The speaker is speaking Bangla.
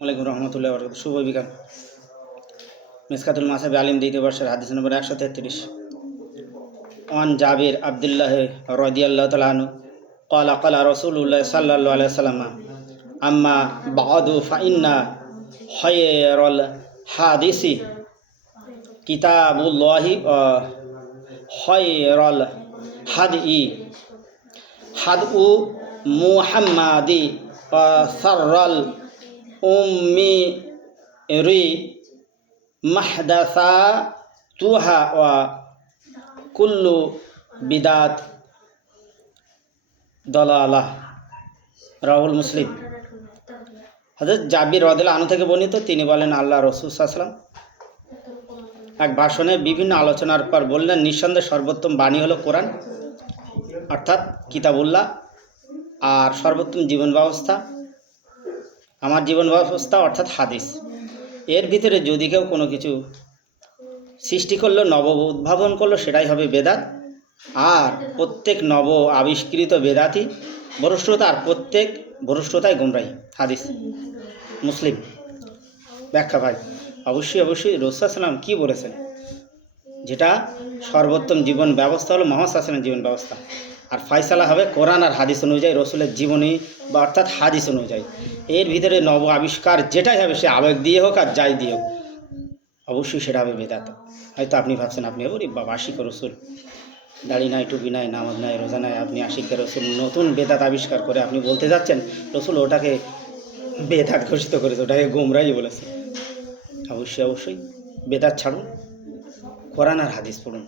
আলাইকুম রহমতুল্লাহ বরকাতুহু। শুভ বিকাল। মিসকাতুল মাসাবি আলিম দ্বিতীয় বর্ষের হাদিস নম্বর 133। ওয়ান জাবির আব্দুল্লাহ রাদিয়াল্লাহু তাআলা আনহু ক্বালা ক্বালা রাসূলুল্লাহ সাল্লাল্লাহু আলাইহি ওয়াসাল্লাম আম্মা বা'দু ফাইন্না খায়রাল হাদিসি কিতাবুল্লাহি ওয়া খায়রাল হাদি হাদু মুহাম্মাদি ওয়া শাররাল উম্মিরি মাহদাসাতুহা ওয়া কুল্লু বিদাত দলালাহ। রাহুল মুসলিম। হযরত জাবির রাদিয়াল্লাহু আনহু থেকে বর্ণিত, তিনি বলেন, আল্লাহ রাসূল সাল্লাল্লাহু আলাইহি ওয়াসাল্লাম এক ভাষণে বিভিন্ন আলোচনার পর বললেন, নিঃসন্দেহে সর্বোত্তম বাণী হলো কোরআন অর্থাৎ কিতাবুল্লাহ, আর সর্বোত্তম জীবন ব্যবস্থা আমার জীবন ব্যবস্থা অর্থাৎ হাদিস। এর ভিতরে যদি কেউ কোনো কিছু সৃষ্টি করলো, নব উদ্ভাবন করলো, সেটাই হবে বেদাত। আর প্রত্যেক নব আবিষ্কৃত বেদাতই ভ্রষ্টতা, আর প্রত্যেক ভ্রষ্টতাই গুমরাহি। হাদিস মুসলিম। ব্যাখ্যা ভাই, অবশ্যই রাসূল সাল্লাল্লাহু আলাইহি ওয়াসাল্লাম কী বলেছেন, যেটা সর্বোত্তম জীবন ব্যবস্থা হলো মুহাম্মদ সাল্লাল্লাহু আলাইহি ওয়াসাল্লামের জীবন ব্যবস্থা, আর ফয়সালা হবে কোরআন আর হাদিস অনুযায়ী, রসুলের জীবনী বা অর্থাৎ হাদিস অনুযায়ী। এর ভিতরে নব আবিষ্কার যেটাই হবে, সে আবেগ দিয়ে হোক আর যাই দিয়ে হোক, অবশ্যই সেটা হবে বেদাত। হয়তো আপনি ভাবছেন আপনি বাবা আশিক রসুল, দাড়ি নাই, টুপি নাই, নামাজ নাই, রোজা নাই, আপনি আশিক রসুল, নতুন বেদাত আবিষ্কার করে আপনি বলতে যাচ্ছেন রসুল ওটাকে বেদাত ঘোষিত করেছে, ওটাকে গোমরাই বলেছে। অবশ্যই বেদাত ছাড়ুন, কোরআন আর হাদিস পড়ুন।